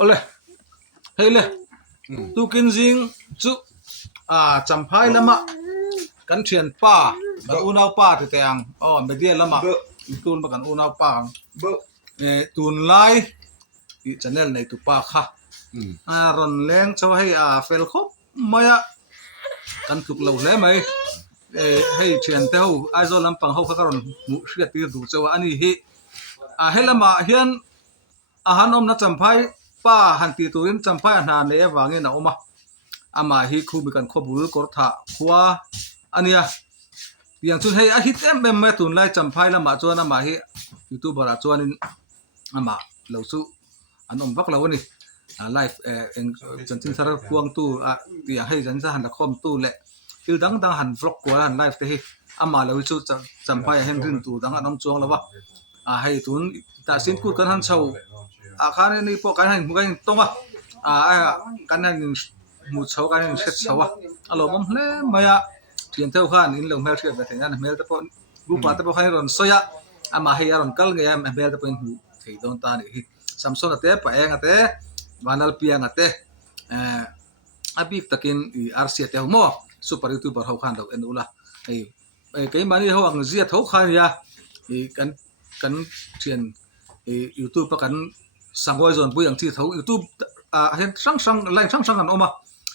ole hele tu kin jing chu champhai lama kan thian pa kan unau pa ti tang media lama tun ba kan unau pa tun lai i channel nei tu pa kha ron leng chaw hei fel khop maya kan thuk lo hle mai hei thian te ho aizo lampang ho kha ron mu hriat ti du chaw ani hi helama hian han om na champhai pa han ti tuin champhai na ne wange na oma ama hi khu bi kan khobul kor tha khuwa ania piang chun hei a hit em me tun lai champhai lama chuan ama hi youtuber a chuanin ama lo chu an om vak lo ni live en chanchin sar kuang tu ti hei jan sa han la khom tu le il dang dang han vlog ko han live te hi ama lo chu champhai hen rin tu dang anom chuang lawa hei tun ta sin ku kan han chau khan ni po kan han mugai tonga kan han mu chau kan han set chawa alo mom hle maya thian theu khan in lo mel thriat ba theng an mel ta po grupa ta po khan ron soya ama hei ron kal nge am mel ta po hu thei don ta ni hi samson ate pa eng ate wanal piang ate abik takin rc ate mo super youtuber ho khan lo en ula ei ke mani ho ang zia tho khan ya kan thian YouTube pa kan sangoi zon pui ang chi tho YouTube hen sang line sang an oma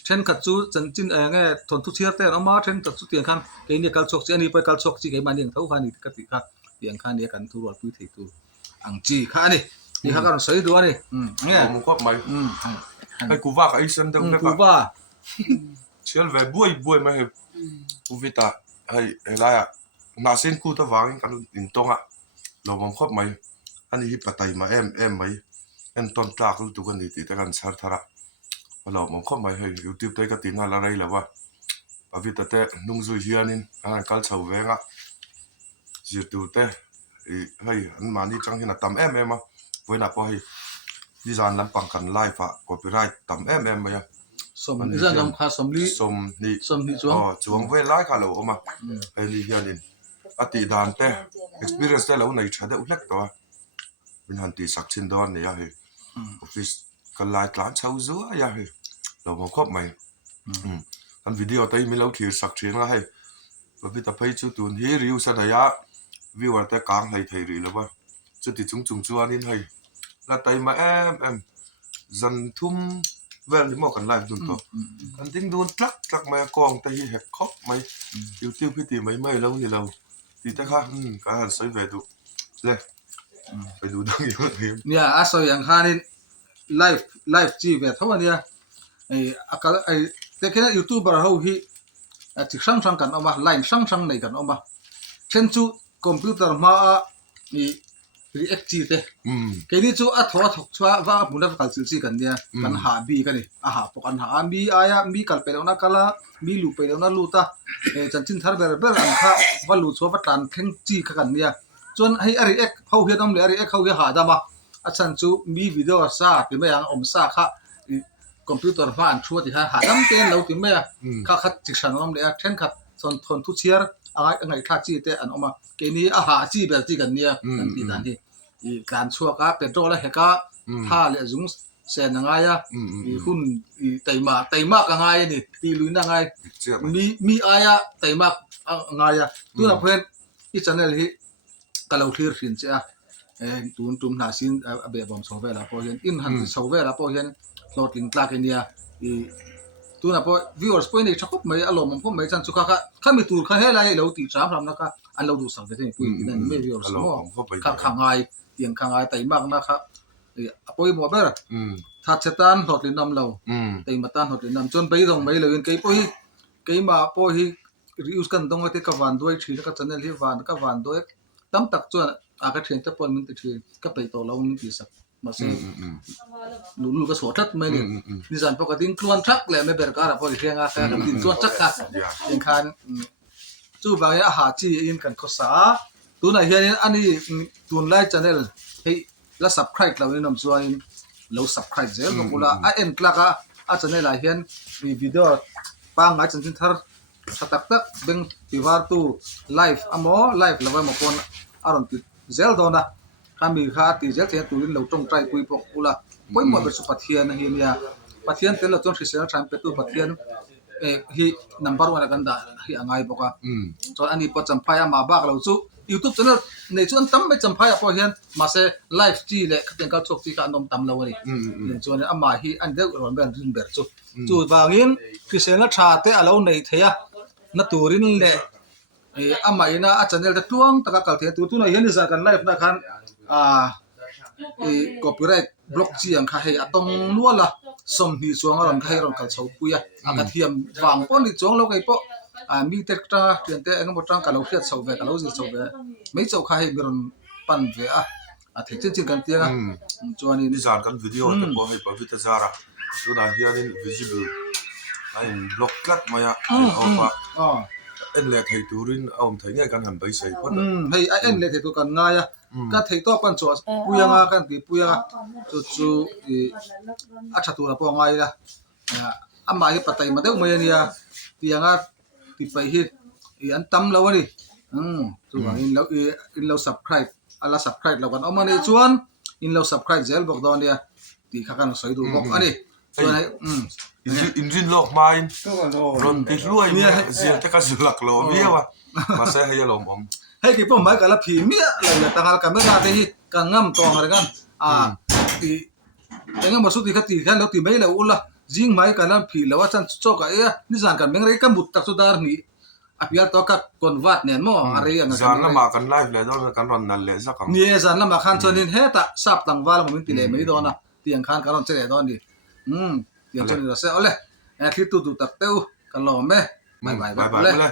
then khat chu chanchin nge thon thu chiar te oma then tak chu tiang khan ke ni kal chok chi ani pa kal chok chi ke mani ang tho khan ni ka ti kha tiang khan ni kan thu ro pui thei tu ang chi kha ni ni ha kan soi du ani nge mu khop mai ai ku va ai sem deu ku va chel ve buai mai he ku vita ai la ya na sen ku ta wang kan in tonga lo mom khop mai ani hi patai ma em mai en ton tlak lu tu kan ni ti ta kan sar thara lo mom khop mai he YouTube te ka tin la rai la wa avita te nung zu hianin an kal chau venga zir tu te hai an mani chang hina tam em ma voina po hi design lampang kan live copyright tam em ya som design lam kha som ni chuang ve lai kha lo oma ai li hianin ati dan te experience te lo nei thada ulek to bin han ti sakchin don ne ya he office kan lai tlan chau zu ya he lo mo khop mai kan video tai mi lo thir sak thrin la he vi ta phai chu tun hi riu sa da ya viewer te kang lai thei ri lo ba chu ti chung chuanin hei la tai ma em zan thum vel ni mo kan live dun to kan ding dun tlak ma kong ta hi hek khop mai YouTube pi ti mai lo ni lo ti ta kha ka han soi ve du leไปดูดังอยู่เนี่ยสอยอย่างคานี่ไลฟ์จีเวทเท่านี้ไอ้แต่แค่ยูทูบเบอร์เขาฮีติดสั่งกันออกมาไลน์สั่งในกันออกมาเช่นจู่คอมพิวเตอร์มารีแอคจีเต้แค่นี้จู่ถอดชัวว่ามุนดับกัลซิกันเนี่ยกันหาบีกันนี่พวกกันหาบีบีกัลเปล่านะกัลบีลูเปล่านะลูตาจันทินทาร์เบอร์อันข้าว่าลูชัวว่าตันแข่งจีกันเนี่ยจนให้อาริเอ็กเขาเฮียน้ำเลยอาริเอ็กเขาเฮียหาดามาอาจารย์จูมีวิดีโอซาที่ไม่ยังอมซาค่ะคอมพิวเตอร์ฟ้าอันชัวที่หาดำเต้นเราที่ไม่ค่ะขัดจิกชันน้ำเลยเช่นขัดทนทุเชียร์อะไรท่าจีเต้อันออกมาเกนี้หาจีแบบจีกันเนี่ยกันที่นั่นที่การชัวก็เป็นโจแล้วเหตุการณ์ท่าเลยจุงเส้นยังไงหุ่นไตมากยังไงนี่ตีลุยยังไงมีไตมากยังไงตัวนั้นเพื่อนอีจันเนี่ยที่ก็เราคลียร์ฟินใช่ไหมตุนหน้าสินเบียบอมโซเวล่ะพอเห็นอินหันโซเวล่ะพอเห็นโหลดลิงก์ตากเนี่ยตุนอ่ะพอวิวเออร์สพอยนี่ชักก็ไม่อารมณ์มันก็ไม่จันสุขะข้ามีตัวข้าให้ไรเราตีสามรำนะคะอันเราดูสังเกตนี่ปุ้ยนั่นไม่วิวเออร์สมั่วข้างไงเตียงข้างไงไต่มากนะคะพออีบัวเบอร์ทัดเชตันโหลดลิงก์นำเราไต่มาตันโหลดลิงก์นำจนไปตรงไม่เลยไอ้ปุ้ยไอ้มาปุ้ยรีวิวกันตรงไอ้ที่กับวันด้วยชีแล้วก็จันเนี่ยที่วันกับวันด้วยตั้มตักจวนก็เทียนจะปนมันติดเทียนก็ไปต่อเรามันติดสักมาเสียลูก็สวดทัดไม่เนี่ยนิสันปกติคลวนทักเลยไม่เบิกการพอเทียนอาแค่ติดจวนทักค่ะยังคันจู่บางอย่างหาจีอินกันข้อสาตัวไหนเฮียนี่อันนี้ตัวไลค์ชาแนลให้แล้ว subscribe เราเนี่ยนำส่วนเรา subscribe เจ้าบอกว่าเอ็นคลักชาแนลเฮียนมีวิดีโอปังอาจารย์ที่ทาร์tak beng tivar tu live amo live lawa mo kon aron ti zel dona ข้ามีค่าตีเจ้าเทียนตุลินเราตรงใจปุยปกอุละปุยหมดเป็นสุปเทียนนะเฮียเนี่ยปเทียนเต็นเราต้องคิดเสียงทำเป็นตัวปเทียนฮีnumber 1กันได้ฮีอ่างไงบอกว่าจนอันนี้พอจำพายมาบ้าเราสู้ YouTube จะในส่วนตั้มไม่จำพายพอเห็นมาเสไลฟ์จีเลยเป็นการชกที่การนมตั้มเราเลยส่วนอันมาฮีอันเดียวเราเป็นรินเบอร์จู่บางยินคือเสียงชาเตะเราในเทียนัตูรินเลยอามาอินะอาจารย์เดลต์ตัวงตะกัลเทียตัวนั้นเห็นจะกันไลฟ์นะครับcopyright block จีอังคาให้ตรงนัวละสมหีช่วงเราให้เราคัลชาวปุยอากัดเทียมวางป้อนที่ช่วงเราไอ้พวกมีเทคตาเทียนเตะงั้นหมดทางกันเราเขียนชาวเวกันเราจะชาวเวไม่ชาวข้าให้มีรอนปันเวเทคจริงกันเตียงช่วงนี้นี่จานกันวิดีโอแต่พอให้พอวิทยาศาสตร์ตัวนั้นเฮียนี่ visible ไอ้บล็อกกัดมาอ่ะเอาไปเอ็นเล็กให้ตัวรินเอาผมถ่ายง่ายกันหันไปใส่พอดให้เอ็นเล็กให้ตัวกันง่ายก็ถ่ายตัวปันชัวปุยงากันตีปุยงาจู่อาชัตัวละพอง่ายละอามาที่ปัตตานีมาเดี๋ยวมาเนี่ยตีงาตีไปฮิตอันตั้มเราวะนี่จู่ว่าอินเรา subscribe อะไร subscribe เรากันเอามาในชวนอินเรา subscribe เจลบอกตอนเนี่ยตีข้ากันสวยดูบอกอันนี้ส่วนไหนอินจินโลกมาอินรอนติดรวยเนี่ยเสียแต่ก็สุลักโลเมียวะมาเสียให้ลมผมให้กี่ปุ่มไม้กันละผีเมียอะไรต่างหากกันไม่ได้ที่กันง่ำตองอะไรกันตีแต่งั้นมาสุดที่เขาตีแค่แล้วตีไม่แล้วอุละจิงไม้กันละผีแล้วว่าฉันโชคนี่สานกันไม่ไรกันบุตรตักสุดาร์นี่อาพิอาตัวกับคนวัดเนี่ยมั่วอะไรอย่างเงี้ยสานละมากันไลฟ์เลยตอนกันรอนนั่นเลยสักคำเนี่ยสานละมาคันชนินเฮตะสับต่างวาลมันตีเลยไม่โดนนะเตียงคันกันรอนเจริญตอนนี้เตียงชนินเราเสียเอาเลยคิดตัวตักเต้ากันหล่อไหมบายเลย